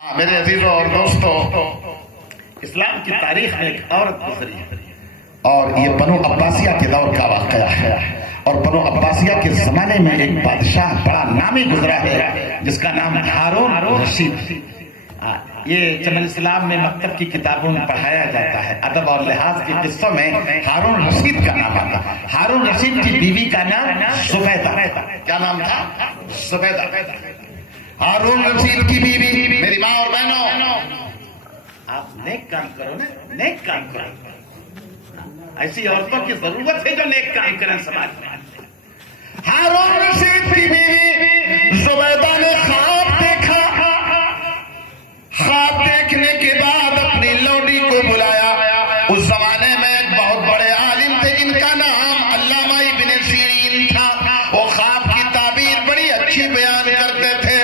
میرے عزیزوں اور دوستوں، اسلام کی تاریخ میں ایک عورت گزری ہے اور یہ بنو عباسیہ کے دور کا واقعہ ہے، اور بنو عباسیہ کے زمانے میں ایک بادشاہ بڑا نامی گزرا ہے جس کا نام ہارون رشید۔ یہ جمل اسلام میں مکتب کی کتابوں میں پڑھایا جاتا ہے، ادب اور لحاظ کے قصوں میں ہارون رشید کا نام آتا ہے۔ ہارون رشید کی بیوی کا نام زبیدہ، کیا نام تھا؟ زبیدہ۔ ہارون رشید کی بیوی، میری ماں اور بہنوں، آپ نیک کام کرو نا، نیک کام کرو۔ ایسی عورتوں کی ضرورت ہے جو نیک کام کریں سماج میں۔ ہارون رشید کی بیوی زبیدہ نے خواب دیکھا۔ خواب دیکھنے کے بعد اپنی لونڈی کو بلایا۔ اس زمانے میں ایک بہت بڑے عالم تھے جن کا نام علامہ ابن سیرین تھا۔ وہ خواب کی تعبیر بڑی اچھی بیان کرتے تھے۔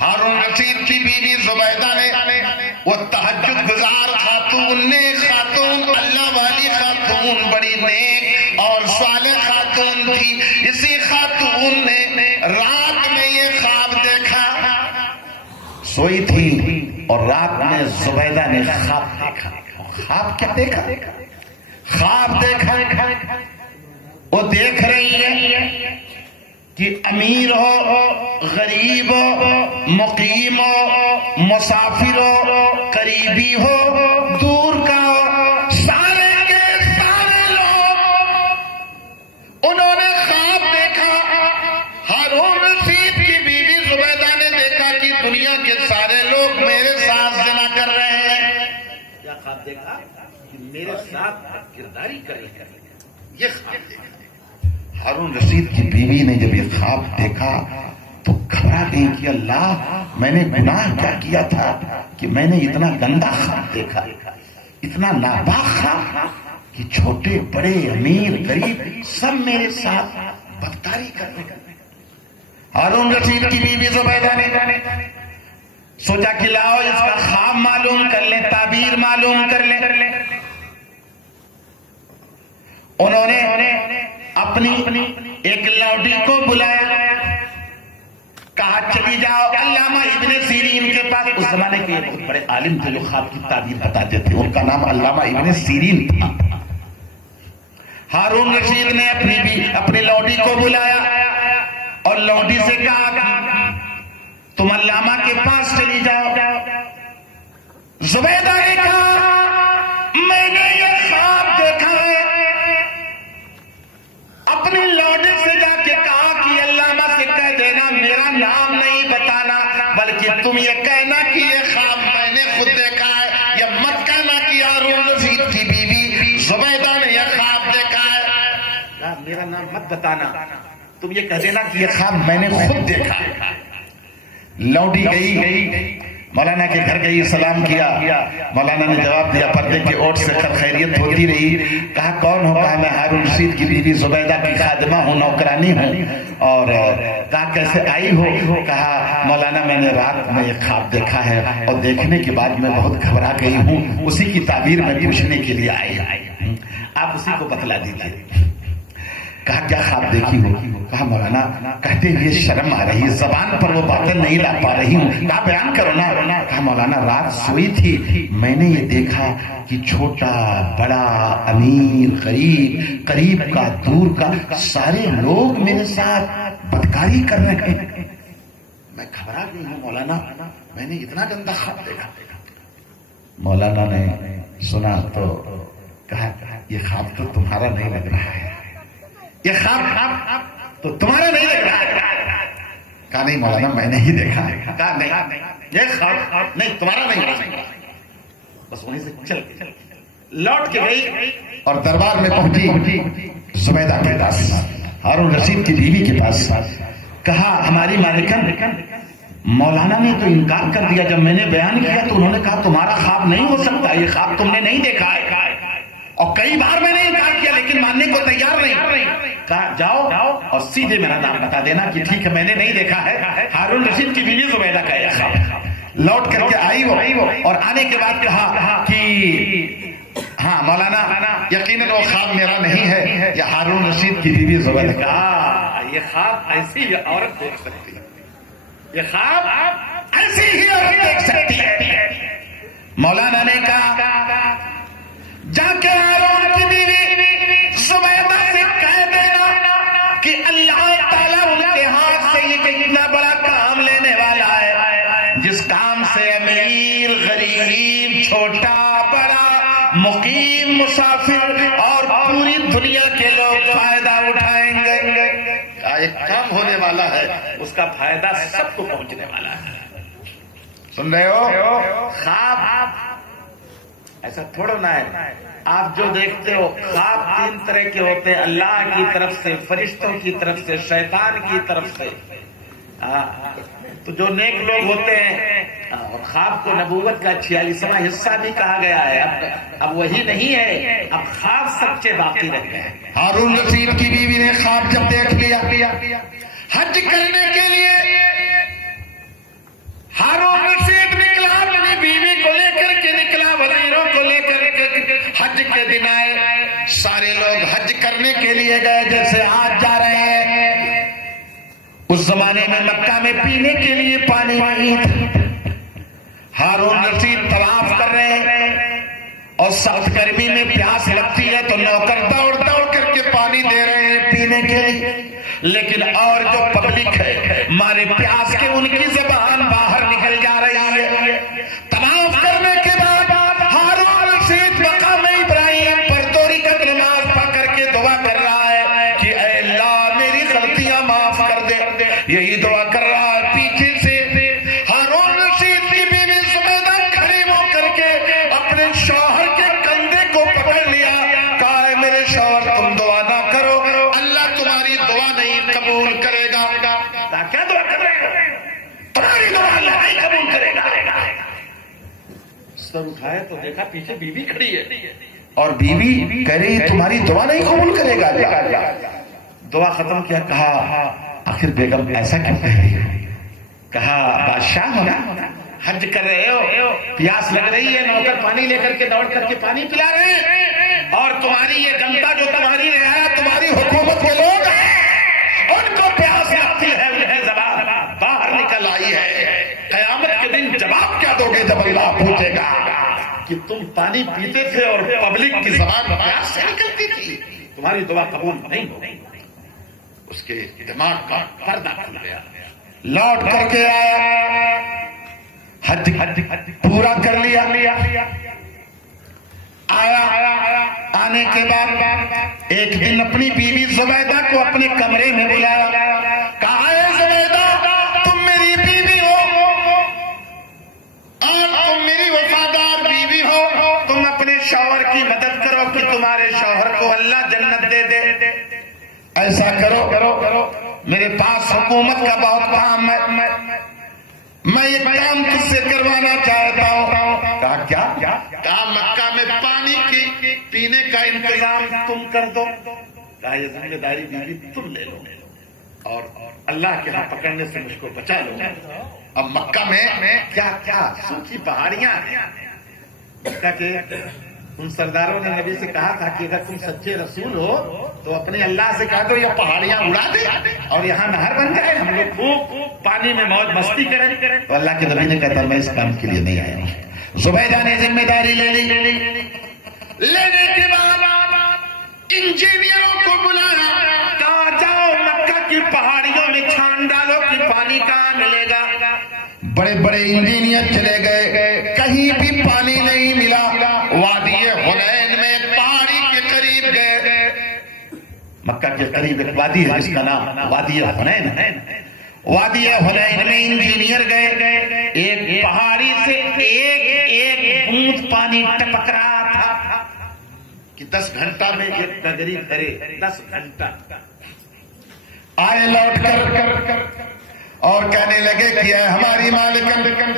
ہارون رشید کی بیوی زبیدہ نے، وہ تہجد گزار خاتون نے، خاتون اللہ والی خاتون، بڑی نیک اور صالح خاتون تھی۔ اسی خاتون نے رات میں یہ خواب دیکھا، سوئی تھی اور رات میں زبیدہ نے خواب دیکھا۔ خواب کیا دیکھا؟ خواب دیکھا وہ دیکھ رہی ہے کہ امیر ہو، غریب ہو، مقیم ہو، مسافر ہو، قریبی ہو، دور کا ہو، سارے کے سارے لوگ انہوں نے خواب دیکھا۔ ہارون رشید کی بیوی زبیدہ نے دیکھا کہ دنیا کے سارے لوگ میرے ساتھ زنا کر رہے ہیں۔ کیا خواب دیکھا؟ کہ میرے ساتھ کرداری کر رہے ہیں، یہ خواب دیکھا۔ ہارون رشید کی بیوی نے جب یہ خواب دیکھا تو گھبرا گئی کہ اللہ، میں نے گناہ کیا کیا تھا کہ میں نے اتنا گندا خواب دیکھا، اتنا ناپاک خواب کہ چھوٹے بڑے امیر غریب سب میرے ساتھ بدکاری کر رہے ہیں۔ ہارون رشید کی بیوی زبیدہ نے سوچا کہ لاؤ اس کا خواب معلوم کر لیں، تعبیر معلوم کر لیں۔ انہوں نے اپنی ایک لوڈی کو بلایا، کہا چلی جاؤ علامہ ابن سیرین کے پاس۔ اس زمانے کے بہت بڑے عالم تھے جو خواب کی تعبیر بتاتے تھے، ان کا نام علامہ ابن سیرین تھا۔ ہارون رشید نے اپنی لوڈی کو بلایا اور لوڈی سے کہا تم علامہ کے پاس چلی جاؤ۔ زبیدہ نے کہا میں نے یہ خواب دیکھا ہے۔ اپنی لوڈی سے جا کے کہا کہ علامہ سے کہہ دینا میرا نام نہیں بتانا، بلکہ تم یہ کہنا کہ یہ خواب میں نے خود دیکھا ہے۔ یہ مت کہنا کہ ہارون رشید کی بیوی زبیدہ نے یہ خواب دیکھا ہے، میرا نام مت بتانا، تم یہ کہہ دینا کہ یہ خواب میں نے خود دیکھا ہے۔ لوڈی گئی، مولانا کے گھر گئی، سلام کیا۔ مولانا نے جواب دیا، پردے کے اوٹ سے خیریت ہوتی رہی۔ کہا کون ہو؟ کہا میں ہارون رشید کی بیوی زبیدہ کی خادمہ ہوں، نوکرانی ہوں۔ اور کہا کیسے آئی ہو؟ کہا مولانا میں نے رات میں یہ خواب دیکھا ہے اور دیکھنے کے بعد میں بہت گھبرا گئی ہوں، اسی کی تعبیر میں پوچھنے کے لیے آئی، آپ اسی کو بتلا دیجیے۔ کہا کیا خواب دیکھی ہو؟ کہا مولانا کہتے ہوئے شرم آ رہی ہے، زبان پر وہ باتیں نہیں لا پا رہی ہوں، کہا بیان کرو نا۔ کہا مولانا رات سوئی تھی، میں نے یہ دیکھا کہ چھوٹا بڑا امیر غریب، قریب کا دور کا سارے لوگ میرے ساتھ بدکاری کر رہے ہیں۔ میں گھبرا گئی ہوں مولانا، میں نے اتنا گندا خواب دیکھا۔ مولانا نے سنا تو کہا یہ خواب تو تمہارا نہیں لگ رہا ہے، یہ خواب تو تمہارا نہیں لگ رہا ہے۔ کہا نہیں مولانا میں نے ہی دیکھا ہے۔ کہا نہیں یہ خواب نہیں تمہارا نہیں لگ رہا۔ بس وہیں سے چل لوٹ کے گئی اور دربار میں پہنچی زبیدہ کے پاس، ہارون رشید کی بیوی کے پاس۔ کہا ہماری مالکن، مولانا نے تو انکار کر دیا، جب میں نے بیان کیا تو انہوں نے کہا تمہارا خواب نہیں ہو سکتا، یہ خواب تم نے نہیں دیکھا ہے، اور کئی بار میں نے انکار کیا لیکن ماننے کو تیار نہیں۔ کہا جاؤ اور سیدھے میرا نام بتا دینا کہ ٹھیک ہے میں نے نہیں دیکھا ہے، ہارون رشید کی بیوی زبیدہ کا یہ خواب۔ لوٹ کر کے آئی وہ، اور آنے کے بعد کہا کہ ہاں مولانا یقیناً وہ خواب میرا نہیں ہے، یہ ہارون رشید کی بیوی زبیدہ کا۔ یہ خواب ایسی عورت دیکھ سکتی ہے، یہ خواب ایسی ہی عورت دیکھ سکتی ہے. مولانا نے کہا جا کے ہارون کی بیوی زبیدہ سے کہہ دینا کہ اللہ تعالیٰ ان کے ہاتھ سے یہ کتنا بڑا کام لینے والا ہے جس کام سے امیر غریب چھوٹا بڑا مقیم مسافر اور پوری دنیا کے لوگ فائدہ اٹھائیں گے. ایک کام ہونے والا ہے اس کا فائدہ سب کو پہنچنے والا ہے. سن رہے ہو؟ خواب ایسا تھوڑا نہ ہے. آپ جو دیکھتے ہو خواب 3 طرح کے ہوتے ہیں، اللہ کی طرف سے، فرشتوں کی طرف سے، شیطان کی طرف سے. تو جو نیک لوگ ہوتے ہیں اور خواب کو نبوت کا 46واں حصہ بھی کہا گیا ہے. اب وہی نہیں ہے، اب خواب سچے باقی رہ گئے ہیں. ہارون رشید کی بیوی نے خواب جب دیکھ لیا حج کرنے کے لیے ہارون رشید نکلا، اپنی بیوی کو لے کر کے نکلا، وزیروں کو لے کر کے. حج کے دن آئے، سارے لوگ حج کرنے کے لیے گئے جیسے آج جا رہے ہیں. اس زمانے میں مکہ میں پینے کے لیے پانی نہیں تھا. ہارون رشید طواف کر رہے ہیں اور سخت گرمی میں پیاس لگتی ہے تو نوکر دوڑ دوڑ کر کے پانی دے رہے ہیں پینے کے لیے. لیکن اور جو پبلک ہے مارے پیاس کے ان کی زبان باہر نکل جا رہی ہے. طواف کرنے کے بعد ہارون رشید مقام ابراہیم پر دو رکعت نماز پڑھ کر کے دعا کر رہا ہے کہ اے اللہ میری غلطیاں معاف کر دے. یہی دعا کر رہا ہے. پیچھے سے ہارون رشید کی بیوی زبیدہ کھڑی ہو کر کے اپنے شوہر کے کندھے کو پکڑ لیا. کہا ہے میرے شوہر تم دعا نہ کرو، اللہ تمہاری دعا نہیں قبول کرے گا. کیا دعا کر رہے ہو؟ تمہاری دعا اللہ نہیں قبول کرے گا. سر اٹھائے تو دیکھا پیچھے بیوی کھڑی ہے اور بیوی کہہ رہی تمہاری دعا نہیں قبول کرے گا. دعا ختم کیا. کہا آخر بیگم ایسا کیوں کہہ رہی ہو؟ کہا بادشاہ ہو نا، حج کر رہے ہو، پیاس لگ رہی ہے، نوکر پانی لے کر کے دوڑ کر کے پانی پلا رہے ہیں اور تمہاری یہ جنتا جو تمہاری رعایا تمہاری حکومت کے لوگ ہیں ان کو پیاس لگتی ہے، انہیں زبان باہر نکل آئی ہے. قیامت کے دن جواب کیا دو گے جب اللہ پوچھے گا کہ تم پانی پیتے تھے اور پبلک کی زبان پیاس سے نکلتی تھی؟ تمہاری دعا قبول نہیں ہوگی. اس کے دماغ کا پردہ کھل گیا. لوٹ کر کے آیا، حج پورا کر لیا. آیا، آنے کے بعد ایک دن اپنی بیوی زبیدہ کو اپنے کمرے میں بلایا. کہا ہے زبیدہ تم میری بیوی ہو اور تم میری وفادار بیوی ہو، تم اپنے شوہر کی مدد کرو کہ تمہارے شوہر کو اللہ جنت دے دے. ایسا کرو میرے پاس حکومت کا بہت کام ہے، میں یہ کام تجھ سے کروانا چاہتا ہوں. کہا کیا؟ کہا مکہ میں پانی کی پینے کا انتظام تم کر دو. کہا یہ ذمہ داری بیوی تم لے لو اور اللہ کے ہاں پکڑنے سے مجھ کو بچا لو. اب مکہ میں کیا سوکھی پہاڑیاں ہیں. مکہ کے ان سرداروں نے نبی سے کہا تھا کہ اگر تم سچے رسول ہو تو اپنے اللہ سے کہا دو یہ پہاڑیاں اڑا دے اور یہاں نہر بن جائے، ہم لوگ خوب پانی میں موج مستی کریں. تو اللہ کے نبی نے کہا میں اس کام کے لیے نہیں آیا ہوں. زبیدہ نے ذمہ داری لے لی. لینے کے بعد انجینئروں کو بلایا. کہا جاؤ مکہ کی پہاڑیوں میں چھان ڈالو کہ پانی کہاں ملے گا. بڑے بڑے انجینئر چلے گئے، کہیں بھی پانی نہیں ملا. وادی حنین میں پہاڑی کے قریب گئے. مکہ کے قریب ایک وادی ہے جس کا نام وادی حنین ہے. وادی حنین میں انجینئر گئے. ایک پہاڑی سے ایک بوند پانی ٹپک رہا تھا کہ 10 گھنٹہ میں ایک نگری کرے. 10 گھنٹہ آئے لوٹ کر اور کہنے لگے کہ ہماری مالکن.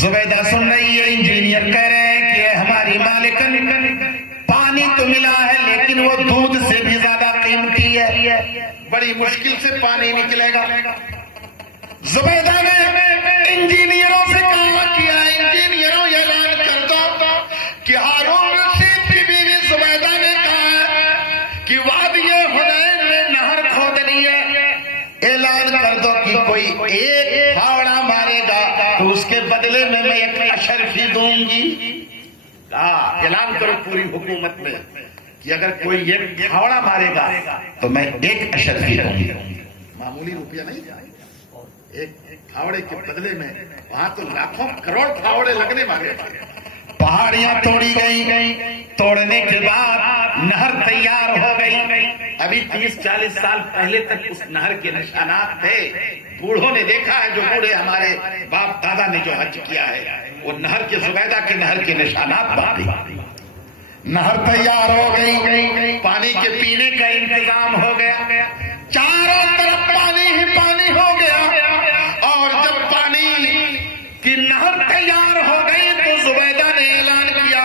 زبیدہ سن رہی ہے، انجینئر کہہ رہے ہیں کہ ہماری مالکن پانی تو ملا ہے لیکن وہ دودھ سے بھی زیادہ قیمتی ہے، بڑی مشکل سے پانی نکلے گا. زبیدہ نے انجینئروں سے کہا کیا انجینئروں یہ اعلان کر دو کہ ہارون رشید کی بیوی زبیدہ نے کہا کہ وادی حنین میں نہر کھودنی ہے. اعلان کر دو کہ ایک پھاوڑا مارے گا تو اس کے بدلے میں ایک اشرفی دوں گی. اعلان کرو پوری حکومت میں کہ اگر کوئی ایک پھاوڑا مارے گا تو میں ایک اشرفی دوں گی. معمولی روپیہ نہیں، ایک پھاوڑے کے بدلے میں وہاں تو لاکھوں کروڑ پھاوڑے لگنے والے. پہاڑیاں توڑی گئی، توڑنے کے بعد نہر تیار ہو گئی. ابھی 30-40 سال پہلے تک اس نہر کے نشانات تھے. بوڑھوں نے دیکھا ہے، جو بوڑھے ہمارے باپ دادا نے جو حج کیا ہے، وہ نہر کے زبیدہ کے نہر کے نشانات باقی. نہر تیار ہو گئی، پانی کے پینے کا انتظام ہو گیا، چاروں طرف پانی ہی پانی ہو گیا. اور جب پانی کی نہر تیار ہو گئی تو زبیدہ نے اعلان کیا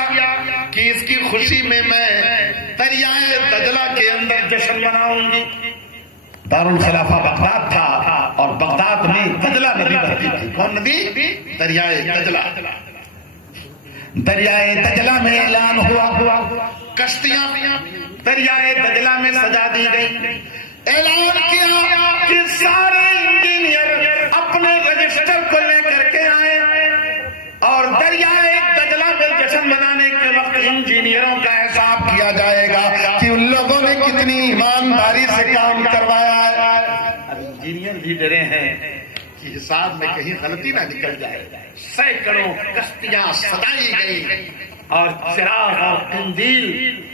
کہ اس کی خوشی میں دریائے دجلہ کے اندر جشن مناؤں گی. دارالخلافہ بغداد تھا اور بغداد میں دجلہ ندی بہتی تھی. کون ندی؟ دریائے دجلہ. دریائے دجلہ میں اعلان ہوا، کشتیاں دریائے دجلہ میں سجا دی گئی. اعلان کیا کہ سارے انجینئر اپنے رجسٹر کو لے کر کے آئے اور دریائے دجلہ میں جشن منانے کے وقت انجینئروں کا حساب کیا جائے گا کہ ان لوگوں نے کتنی ایمانداری سے کام کروایا ہے. اب انجینئر بھی ڈرے ہیں کہ حساب میں کہیں غلطی نہ نکل جائے. سینکڑوں کشتیاں سجائی گئی اور چراغ اور قندیل،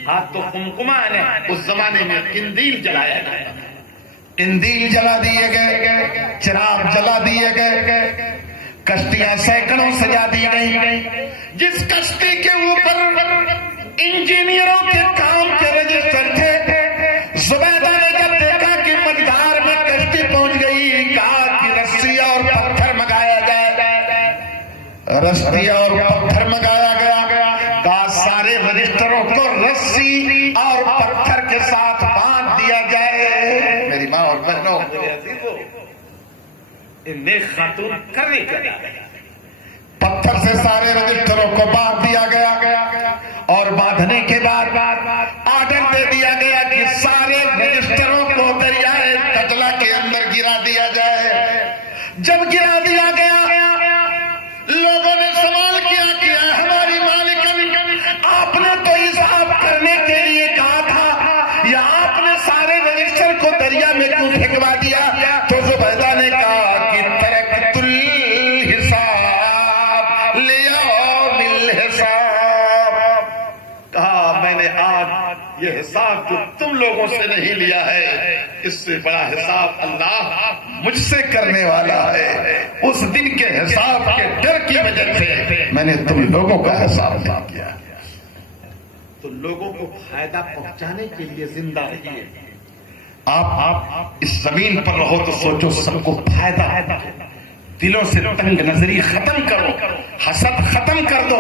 ہاتھ تو کمکما نے اس زمانے میں قندیل جلایا گیا. قندیل جلا دیے گئے، چراغ جلا دیے گئے، کشتیاں سینکڑوں سجا دی گئی. جس کشتی کے اوپر انجینئروں کے کام کے رجسٹر تھے، زبیدہ نے جب دیکھا کہ مقدار میں کشتی پہنچ گئی، کہا کہ رسی اور پتھر منگایا جائے. رسی اور پتھر منگایا گیا. کہا سارے رجسٹروں کو رسی اور پتھر کے ساتھ باندھ دیا جائے. میری ماں اور بہنوں، نیک خاتون کرنے کا پتھر سے سارے رجسٹروں کو باندھ دیا گیا اور باندھنے کے بعد آرڈر دے دیا گیا کہ سارے رجسٹروں کو دریائے دجلہ کے اندر گرا دیا جائے. جب گرا دیا گیا، لوگوں نے سوال کیا کہ ہماری مالکن، آپ نے تو حساب کرنے کے لیے کہا تھا یا آپ نے سارے رجسٹر کو دریا میں کیوں پھینکوا دیا؟ تو زبیدہ نے کہا کہ ترکت الحساب لیوم الحساب. کہا میں نے آج یہ حساب جو تم لوگوں سے نہیں لیا ہے، اس سے بڑا حساب اللہ مجھ سے کرنے والا ہے. اس دن کے حساب کے ڈر کی وجہ سے میں نے تم لوگوں کا حساب نہیں کیا. تو لوگوں کو فائدہ پہنچانے کے لیے زندہ رہیے. آپ اس زمین پر رہو تو سوچو سب کو فائدہ ہے. دلوں سے تنگ نظری ختم کرو، حسد ختم کر دو.